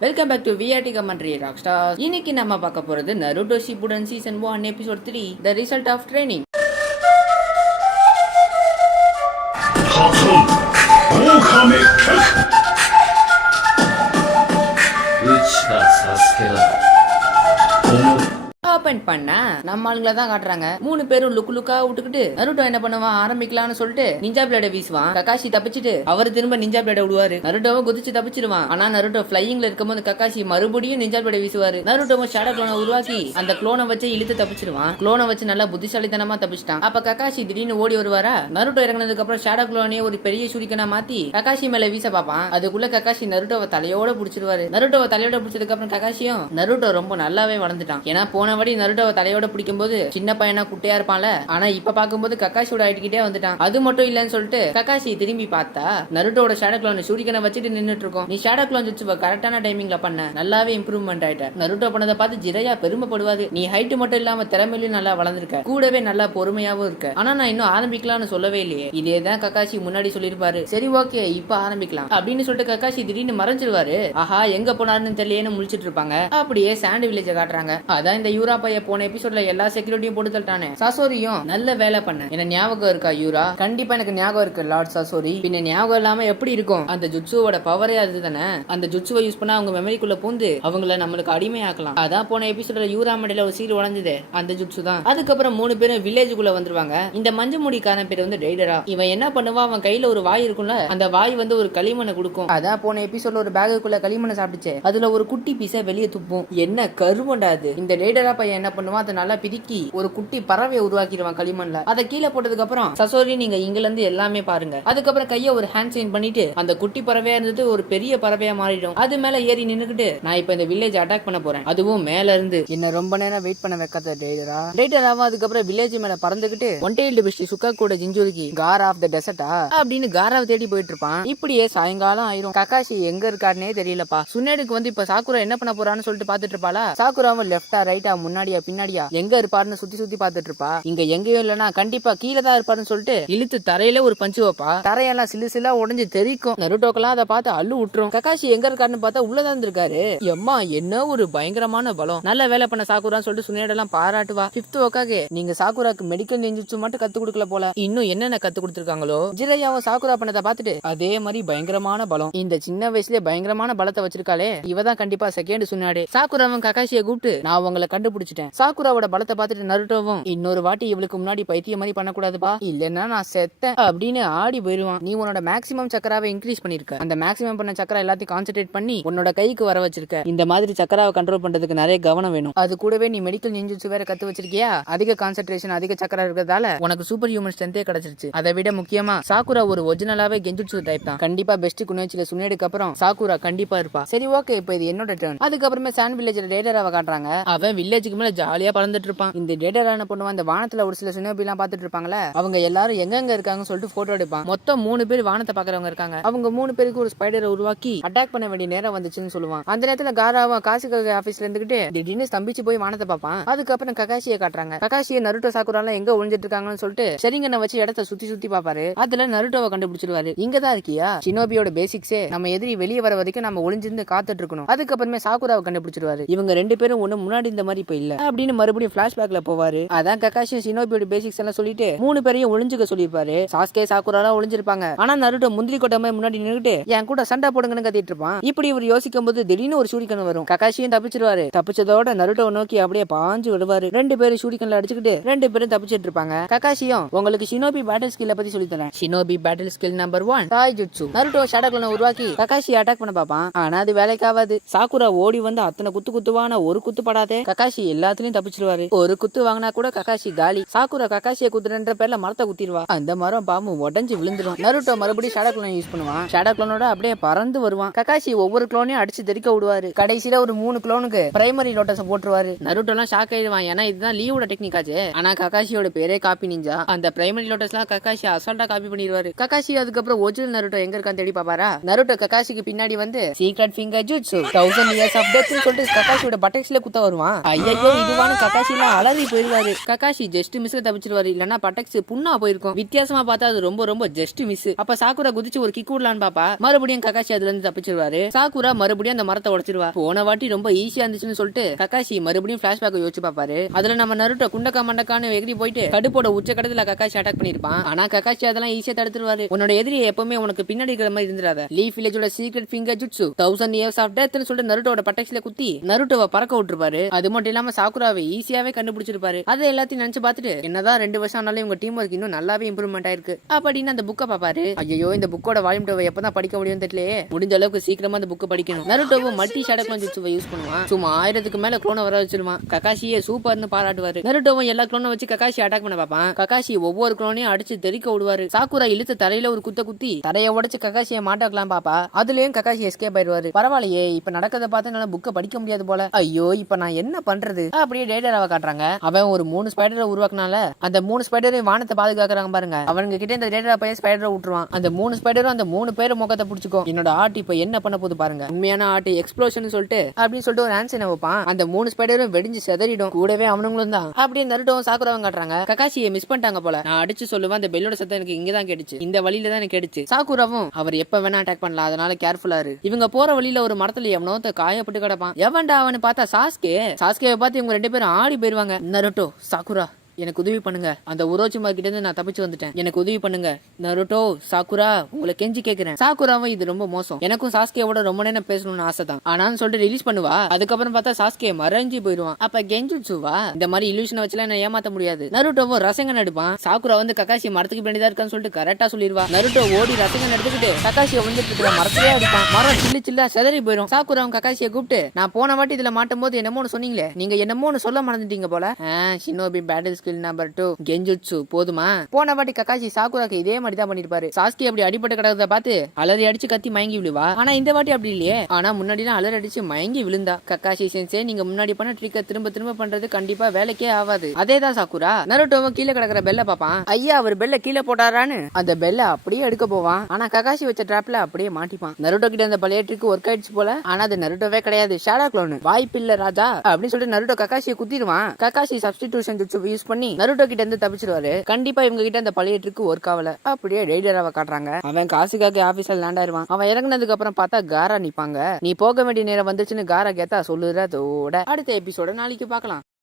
Welcome back to VRT commentary rockstar. இன்னைக்கு நம்ம பார்க்க போறது Naruto Shippuden season 1 episode 3 the result of training. Open பண்ணா நம்ம ஆளுங்கள தான் காட்டுறாங்க. 3 பேரும் லுக்கா விட்டுக்கிட்டு நருட்டோ என்ன பண்ணுவான், ஆரம்பிக்கலாம்னு சொல்லிட்டு நிஞ்சா பிளேட வீசுவான். ககாஷி தப்பிச்சிட்டு அவர் திரும்ப நிஞ்சா பிளேட விடுவாரு. நருட்டோவை குதிச்சு தப்பிச்சிடுவான். ஆனா நருட்டோ ஃபிளையிங்ல இருக்கும்போது ககாஷி மறுபடியும் நிஞ்சா பிளேட வீசுவாரு. நருட்டோவும் ஷேடோ க்ளோனை உருவாக்கி அந்த க்ளோனை வச்சு இழுத்து தப்பிச்சிடுவான். க்ளோனை வச்சு நல்லா புத்திசாலித்தனமா தப்பிச்சிட்டான். அப்ப ககாஷி திடீர்னு ஓடி வருவாரா. நருட்டோ இறங்கினதுக்கு அப்புறம் ஷேடோ க்ளோனையே ஒரு பெரிய சூரிக்கனா மாத்தி ககாஷி மேல வீச பாப்பான். அதுக்குள்ள ககாஷி நருட்டோவை தலையோட புடிச்சிருவாரு. நருட்டோவை தலையோட புடிச்சதுக்கு அப்புறம் ககாஷியும் நருட்டோ ரொம்ப நல்லாவே வளர்ந்துட்டான். ஏன்னா போன நருட்டோவை தலையோட பிடிக்கும் போது சின்ன பையனா குட்டையா இருப்பான்ல, ஆனா இப்ப பாக்கும்போது ககாஷியோட ஆயிட்டுக்கிட்டே வந்துட்டான். அது மட்டும் இல்லன்னு சொல்லிட்டு ககாஷி திரும்பி பார்த்தா நருட்டோட ஷேடோ க்ளோன் ஷூரிகனை வச்சுட்டு நின்னுட்டு இருக்கும். நீ ஷேடோ க்ளோன் வச்சு கரெக்டான டைமிங்ல பண்ண, நல்லாவே இம்ப்ரூவ்மெண்ட் ஆயிட்ட. நருட்டோ பண்ணதை பார்த்து ஜிரையா பெருமைப்படுவாரு. நீ ஹைட் மட்டும் இல்லாம திறமையிலும் நல்லா வளர்ந்துருக்க, கூடவே நல்லா பொறுமையாவும் இருக்க. ஆனா நான் இன்னும் ஆரம்பிக்கலாம்னு சொல்லவே இல்லையே. இதேதான் ககாஷி முன்னாடி சொல்லிருப்பாரு. சரி ஓகே இப்ப ஆரம்பிக்கலாம் அப்படின்னு சொல்லிட்டு ககாஷி திடீர்னு மறைஞ்சிருவாரு. ஆஹா எங்க போனாருன்னு தெரியலன்னு முழிச்சிட்டு இருப்பாங்க. அப்படியே சாண்ட் வில்லேஜ் காட்டுறாங்க. அதான் இந்த யூரா பைய போன எபிசோட்ல எல்லா செக்யூரிட்டியும் போட்டு தள்ளிட்டானே. சாசோரியும் நல்ல வேலை பண்ண. என்ன ஞாபகம் இருக்கா யூரா? கண்டிப்பா எனக்கு ஞாபகம் இருக்கு லார்ட் சாசோரி. பின்ன ஞாபகம் இல்லாம எப்படி இருக்கும்? அந்த ஜுட்சுவோட பவரே அதுதானே. அந்த ஜுட்சுவை யூஸ் பண்ணா அவங்க மெமரிக்குள்ள பூந்து அவங்கள நம்மளுக்கு அடிமையாக்கலாம். அதான் போன எபிசோட்ல யூரா மடையில ஒரு சீல் உடைஞ்சது அந்த ஜுட்சு தான். அதுக்கப்புறம் 3 பேரும் வில்லேஜுக்குள்ள வந்துருவாங்க. இந்த மஞ்ச முடிக்கான பேர் வந்து டெய்டரா. இவன் என்ன பண்ணுவான், அவன் கையில ஒரு வாய் இருக்கும்ல, அந்த வாய் வந்து ஒரு களிமண்ணை கொடுக்கும். அதான் போன எபிசோட்ல ஒரு பேகுக்குள்ள களிமண்ணை சாப்பிட்டுச்சு. அதுல ஒரு குட்டி பீஸை வெளியே துப்பும். என்ன கருவண்டாது. இந்த டெய்டரா பையன் என்ன பண்ணுவான், அதை நல்லா பிரிக்கி ஒரு குட்டி பறவையை உருவாக்கிடுவான் களிமண்ல. அதை கீழே போட்டதுக்கு அப்புறம் சசோரி நீங்க இங்க இருந்து எல்லாமே பாருங்க. அதுக்கப்புறம் கைய ஒரு ஹேண்ட் சைன் பண்ணிட்டு அந்த குட்டி பறவையா இருந்தது ஒரு பெரிய பறவையா மாறிடும். அது மேல ஏறி நின்னுக்கிட்டு நான் இப்ப இந்த வில்லேஜ் அட்டாக் பண்ண போறேன், அதுவும் மேல இருந்து. என்ன ரொம்ப நேரம் வெயிட் பண்ண வைக்காத டெய்டரா. டெய்டராவும் அதுக்கப்புறம் வில்லேஜ் மேல பறந்துகிட்டு ஒன் டெய்ல்டு பிஸ்ட் சுக்கா கூட ஜிஞ்சுரிக்கு கார் ஆஃப் த டெசர்ட்டா அப்படின்னு காராவை தேடி போயிட்டு இருப்பான். இப்படியே சாயங்காலம் ஆயிரும். ககாஷி எங்க இருக்காருன்னே தெரியலப்பா. சுனேடுக்கு வந்து இப்ப சாக்குரா என்ன பண்ண போறான்னு சொல்லிட்டு பாத்துட்டு இருப்பாளா. சாக்குராவும் லெப்டா ரைட்டா முன்னாடியா பின்னாடியா எங்க இருப்பாருன்னு சுத்தி சுத்தி பாத்துட்டு இருப்பா. இங்க எங்கேயும் இல்லனா கண்டிப்பா கீழே தான் இருப்பாருன்னு சொல்லிட்டு இழுத்து தரையில ஒரு பஞ்சு வைப்பா. தரையெல்லாம் சிலு சிலா உடஞ்சு தெரிக்கும். நருட்டோக்கெல்லாம் அதை பார்த்து அள்ளு விட்டுரும். ககாஷி எங்க இருக்காருன்னு பார்த்தா உள்ளதான் இருக்காரு. எம்மா என்ன ஒரு பயங்கரமான பலம். நல்ல வேலை பண்ண சாக்குரான்னு சொல்லிட்டு சுனேடெல்லாம் பாராட்டுவா. 5th ஒக்காகே நீங்க சாக்குராக்கு மெடிக்கல் நெஞ்சுச்சு மட்டும் கத்து கொடுக்கல போல, இன்னும் என்னென்ன கத்து கொடுத்துருக்காங்களோ. ஜிரையாவும் சாக்குரா பண்ணதை பார்த்துட்டு அதே மாதிரி பயங்கரமான பலம். இந்த சின்ன வயசுலயே பயங்கரமான பலத்தை வச்சிருக்காளே, இவதான் கண்டிப்பா செகண்ட் சுனாடு. சாக்குராவும் ககாஷியை கூப்பிட்டு நான் உங்களை கண்டுபிடிச்சிட்டேன். சாக்குராவோட பலத்தை பார்த்துட்டு நருட்டோவும் இன்னொரு வாட்டி இவளுக்கு முன்னாடி பைத்திய மாதிரி பண்ணக்கூடாதுப்பா, இல்லன்னா நான் செத்தேன் அப்படின்னு ஆடி போயிருவான். நீ உன்னோட மேக்ஸிமம் சக்கராவை இன்க்ரீஸ் பண்ணிருக்க. அந்த மேக்ஸிமம் பண்ண சக்கரா எல்லாத்தையும் கான்சென்ட்ரேட் பண்ணி உன்னோட கைக்கு வர வச்சிருக்க. இந்த மாதிரி சக்கராவை கண்ட்ரோல் பண்றதுக்கு நிறைய கவனம் வேணும். அது கூடவே நீ மெடிக்கல் நிஞ்சுட்சு வேற கத்து வச்சிருக்கியா. அதிக கான்சென்ட்ரேஷன் அதிக சக்கரா இருக்கிறதால உனக்கு சூப்பர் ஹியூமன் ஸ்ட்ரென்த்தே கிடைச்சிருச்சு. அதை விட முக்கியமா சாக்குரா ஒரு ஒரிஜினலாவே கெஞ்சுட்சு டைப் தான். கண்டிப்பா பெஸ்ட் குணச்சில சுனேடுக்கு அப்புறம் சாக்குரா கண்டிப்பா இருப்பா. சரி ஓகே இப்போ இது என்னோட டர்ன். அதுக்கப்புறமே சாண்ட் வில்லேஜ்ல டேடராவை காட்டுறாங்க. அவன் வில்லேஜுக்கு மேல ஜாலியா பறந்துட்டு இருப்பான். இந்த டேடரா என்ன பண்ணுவான், அந்த வானத்துல ஒரு சில சுனோபி எல்லாம் பாத்துட்டு இருப்பாங்கல்ல, அவங்க எல்லாரும் எங்க இருக்காங்கன்னு சொல்லிட்டு போட்டோ எடுப்பான். மொத்தம் 3 பேர் வானத்தை பாக்குறவங்க இருக்காங்க. அவங்க 3 பேருக்கு ஒரு ஸ்பைடரை உருவாக்கி அட்டாக் பண்ண வேண்டிய நேரம் வந்துச்சுன்னு சொல்லுவான். அந்த நேரத்துல காராவும் காசுக்காக ஆபீஸ்ல இருந்துகிட்டு திடீர்னு ஸ்தம்பிச்சு போய் வானத்தை பார்ப்பான். அதுக்கப்புறம் ககாஷியை காட்டுறாங்க. ககாஷியை நருட்டோ சாக்குராலாம் எங்க ஒளிஞ்சிட்டு இருக்காங்கன்னு சொல்லிட்டு சரிங்கன்னு வச்சு இடத்த சுத்தி சுத்தி பாப்பாரு. அதுல நருட்டோவை கண்டுபிடிச்சிருவாரு. இங்கதான் இருக்கியா. ஷினோபியோட பேசிக்ஸே நம்ம எதிரி வெளியே வர வரைக்கும் நம்ம ஒளிஞ்சிருந்து காத்துட்டு இருக்கணும். அதுக்கப்புறமே சாக்குராவை கண்டுபிடிச்சிருவாரு. இவங்க 2 பேரும் ஒண்ணு முன்னாடி இந்த மாதிரி இப்ப இல்ல அப்படின்னு மறுபடியும் பிளாஷ்பேக்ல போவாரு. அதான் ககாஷி ஷினோபியோட பேசிக்ஸ் எல்லாம் சொல்லிட்டு 3 பேரையும் ஒளிஞ்சுக்க சொல்லிருப்பாரு. சாஸ்கே சாக்குராலாம் ஒளிஞ்சிருப்பாங்க. ஆனா நருட்டோ முந்திரி கொட்டை மாதிரி முன்னாடி நின்னுட்டு என் கூட சண்டை போடுங்கன்னு கத்திட்டு இருப்பான். இப்படி இவர் யோசிக்கும் போது திடீர்னு ஒரு ஷூரிகன் வரும். ககாஷியும் தப்பிச்சிருவாரு. தப்பிச்சதோட நருட்டோ நோக்கி அப்படியே பாஞ்சு விடுவாரு. 2 பேரும் ஷூரிகன்ல அடிச்சுக்கிட்டு 2 பேரும் தப்பிச்சிட்டு இருப்பாங்க. ககாஷியும் உங்களுக்கு ஷினோபி பேட்டில் ஸ்கில்ல பத்தி சொல்லி தரேன். ஷினோபி பேட்டில் ஸ்கில் நம்பர் 1 டாய் ஜுட்சு. நருட்டோ ஷேடோ க்ளோனை உருவாக்கி ககாஷி அட்டாக் பண்ண பாப்பான். ஆனா அது வேலைக்காவாது. சாக்குரா ஓடி வந்து அத்தனை குத்துவான ஒரு குத்து படாதே. ககாஷி எல்லாத்துலயும் தப்பிச்சிருவாரு. ஒரு குத்து வாங்கினா கூட ககாஷி காலி. சாக்குரா ககாஷியை குத்துறன்ற பேர்ல மரத்தை குத்திடுவா. அந்த மரம் பாம்பு உடஞ்சு விழுந்துடும். நருட்டோ மறுபடியும் ஷேடோ க்ளோனை யூஸ் பண்ணுவான். ஷேடோ க்ளோனோட அப்படியே பறந்து வருவான். ககாஷி ஒவ்வொரு க்ளோனையும் அடிச்சு தெரிக்க விடுவாரு. கடைசியில ஒரு 3 க்ளோனுக்கு பிரைமரி லோட்டஸ் போட்டுருவாரு. நருட்டோ எல்லாம் ஷாக் ஆயிடுவான். ஏன்னா இதுதான் லீவோட டெக்னிக் ஆச்சு. ஆனா ககாஷியோட பேரே காப்பி நிஞ்சா. அந்த பிரைமரி லோட்டஸ் எல்லாம் ககாஷி அசால்ட்டா காப்பி பண்ணிடுவாரு. ககாஷி அதுக்கப்புறம் ஒரிஜினல் நருட்டோ எங்க இருக்கான்னு தேடி பாப்பாரா. நருட்டோ ககாஷிக்கு பின்னாடி வந்து secret finger jutsu 1000 years of death சொல்லிட்டு ககாஷியோட பட்டெக்ஸ்ல குத்த வருவான். ஐயா ஐயோ இதுவான கக்காஷி எல்லாம் அலறி போயிருவாரு. கக்காஷி ஜஸ்ட் மிஸ்ல தப்பிச்சிருவாரு, இல்லன்னா பட்டக்ஸ் புண்ணா போயிருக்கும். வித்தியாசமா பார்த்தா அது ரொம்ப ரொம்ப ஜஸ்ட் மிஸ். அப்ப சாக்குரா குதிச்சு ஒரு கிக் விடலான்னு பாப்பா, மறுபடியும் கக்காஷி அதுல இருந்து தப்பிச்சிருவாரு. சாக்குரா மறுபடியும் அந்த மரத்தை உடைச்சிருவா. போன வாட்டி ரொம்ப ஈஸியா இருந்துச்சுன்னு சொல்லிட்டு கக்காஷி மறுபடியும் பிளாஷ்பேக் யோசிச்சு பாப்பாரு. அதுல நம்ம நருட்டோ குண்டக்கா மண்டக்கான்னு எகிரி போயிட்டு கடுப்போட உச்சக்கட்டத்துல கக்காஷி அட்டாக் பண்ணிருப்பான். ஆனா கக்காஷி அதெல்லாம் ஈஸியா தடுத்துருவாரு. உன்னோட எதிரி எப்பவுமே உனக்கு பின்னாடி இருக்கிற மாதிரி இருந்துடாத. லீஃப் வில்லேஜோட secret finger jutsu 1000 years of death னு சொல்லிட்டு நருட்டோட பட்டக்ஸ்ல குத்தி நருட்டோவை பறக்க விட்டுருப்பாரு. அது மட்டும் இல்லாம சாக்குராவை ஈஸியாவே கண்டுபிடிச்சிருப்பாரு. அதை எல்லாத்தையும் நினைச்சு பார்த்துட்டு என்னதான் 2 வருஷம் ஆனாலும் இவங்க டீம் ஒர்க் இன்னும் நல்லாவே இம்ப்ரூவ்மெண்ட் ஆயிருக்கு அப்படின்னு அந்த புக்கை பாப்பாரு. ஐயோ இந்த புக்கோட வால்யூம் 2 எப்பதான் படிக்க முடியும் தெரியலையே. முடிஞ்ச அளவுக்கு சீக்கிரமா அந்த புக்கை படிக்கணும். நருட்டோவும் மல்டி ஷேடோ க்ளோன் ஜுட்சுவை யூஸ் பண்ணுவான். சும்மா 1000க்கு மேல க்ளோனை வர வச்சிருவான். கக்காஷியே சூப்பர்னு பாராட்டுவாரு. நருட்டோவும் எல்லா க்ளோனை வச்சு கக்காஷி அட்டாக் பண்ண பாப்பான். கக்காஷி ஒவ்வொரு க்ளோனையும் அடிச்சு தெறிக்க விடுவாரு. சாக்குரா இழுத்து தரையில ஒரு குத்த குத்தி தரையை உடைச்சு கக்காஷியை மாட்டாக்கலாம் பாப்பா. அதுலயும் கக்காஷி எஸ்கேப் ஆயிடுவாரு. பரவாயில்லையே இப்ப நடக்கிறத பார்த்து என்னால புக்கை படிக்க முடியாது போல. ஐயோ இப்ப நான் என்ன பண்றது அப்படியே டேட்டாவை காட்டுறாங்க. அவன் ஒரு 3 ஸ்பைடரை உருவாக்குனால அந்த 3 ஸ்பைடரையும் வானத்தை பாதுகாக்கிறாங்க பாருங்க. அவங்க கிட்ட இந்த டேட்டா பையன் ஸ்பைடரை விட்டுருவான். அந்த 3 ஸ்பைடரும் அந்த 3 பேரும் முகத்தை பிடிச்சிக்கும். என்னோட ஆர்ட் இப்ப என்ன பண்ண போகுது பாருங்க. உண்மையான ஆர்ட் எக்ஸ்ப்ளோஷன் சொல்லிட்டு அப்படின்னு சொல்லிட்டு ஒரு ஆன்சர் வைப்பான். அந்த 3 ஸ்பைடரும் வெடிஞ்சு செதறிடும். கூடவே அவனுங்களும் தான். அப்படியே நருட்டோவும் சாக்குராவும் காட்டுறாங்க. கக்காஷியை மிஸ் பண்ணிட்டாங்க போல. நான் அடிச்சு சொல்லுவேன் அந்த பெல்லோட சத்தம் எனக்கு இங்கதான் கேட்டுச்சு, இந்த வழியில தான் எனக்கு கேட்டுச்சு. சாக்குராவும் அவர் எப்ப வேணா அட்டாக் பண்ணலாம், அதனால கேர்ஃபுல்லா இரு. இவங்க போற வழியில ஒரு மரத்துல எவனோ காயப்பட்டு கிடப்பான். எவன்டா அவனு பார்த்தா சாஸ்கேவை பார்த்து இவங்க 2 பேரும் ஆடி போயிருவாங்க. நருட்டோ சாக்குரா எனக்கு உதவி பண்ணுங்க, அந்த உரோச்சிமா கிட்ட இருந்து நான் தப்பிச்சு வந்துட்டேன், எனக்கு உதவி பண்ணுங்க. நருட்டோ சாக்குரா உங்களை கெஞ்சி கேக்குறேன். சாக்குராவும் இது ரொம்ப மோசம், எனக்கும் சாஸ்கேவோட ரொம்ப நேரம் பேசணும்னு ஆசை தான், ஆனான்னு சொல்லிட்டு ரிலீஸ் பண்ணுவா. அதுக்கப்புறம் பார்த்தா சாஸ்கே மறைஞ்சி போயிடுவான். அப்ப கெஞ்சுச்சுவா இந்த மாதிரி இல்யூஷனை வச்சுலாம் என்ன ஏமாத்த முடியாது. நருட்டோவும் ரசங்கன் எடுப்பான். சாக்குரா வந்து கக்காஷி மரத்துக்கு வேண்டியதா இருக்கான்னு சொல்லிட்டு கரெக்டா சொல்லிடுவா. நருட்டோ ஓடி ரசங்கன் எடுத்துக்கிட்டு கக்காஷியை வந்துட்டு இருக்கிற மரத்திலே அடிப்பான். மரம் சில்லு சில்லா செதறி போயிடும். சாக்குராவும் கக்காஷியை கூப்பிட்டு நான் போன வாட்டி இதுல மாட்டும் போது என்னமோன்னு சொன்னீங்களே, நீங்க என்னமோன்னு சொல்ல மறந்துட்டீங்க போல. ஷினோபி பேட்டில் ஸ்கில் நம்பர் 2 கெஞ்சுட்சு போதுமா. போன வாட்டி கக்காஷி சாக்குராக்கு இதே மாதிரி தான் பண்ணிருப்பாரு. சாஸ்கி அப்படி அடிபட்டு கிடக்கிறத பார்த்து அலறி அடிச்சு கத்தி மயங்கி விழுவா. ஆனா இந்த வாட்டி அப்படி இல்லையே. ஆனா முன்னாடி எல்லாம் அலறி அடிச்சு மயங்கி விழுந்தா. கக்காஷி சென்சே நீங்க முன்னாடி பண்ண ட்ரிக்க திரும்ப திரும்ப பண்றது கண்டிப்பா வேலைக்கே ஆகாது. அதேதான் சாக்குரா. நருட்டோவும் கீழே கிடக்கிற பெல்ல பாப்பான். ஐயா அவர் பெல்ல கீழே போட்டாரான்னு அந்த பெல்ல அப்படியே எடுக்க போவான். ஆனா கக்காஷி வச்ச ட்ராப்ல அப்படியே மாட்டிப்பான். நருட்டோ கிட்ட அந்த பழைய ட்ரிக் ஒர்க் ஆயிடுச்சு போல. ஆனா அது நருட்டோவே கிடையாது, ஷேடோ க்ளோன். வாய்ப்பில்ல ராஜா அப்படின்னு சொல்லிட்டு நருட்டோ கக்காஷியை குத்திடுவான். கக்காஷி சப்ஸ்டிடியூஷன் ஜுட்சு யூஸ் பண்ணி நருட்டோ கிட்ட இருந்து தப்பிச்சிருவாரு. கண்டிப்பா இவங்க கிட்ட அந்த பழைய ட்ரிக் ஒர்க் ஆகல. அப்படியே டெய்டராவை காட்டுறாங்க. அவன் காசுக்காக ஆபீஸ்ல லேண்ட் ஆயிருவான். அவன் இறங்குனதுக்கு அப்புறம் பார்த்தா காரா நிப்பாங்க. நீ போக வேண்டிய நேரம் வந்துச்சுன்னு காரா கேத்தா சொல்லுறதோட அடுத்த எபிசோட நாளைக்கு பார்க்கலாம்.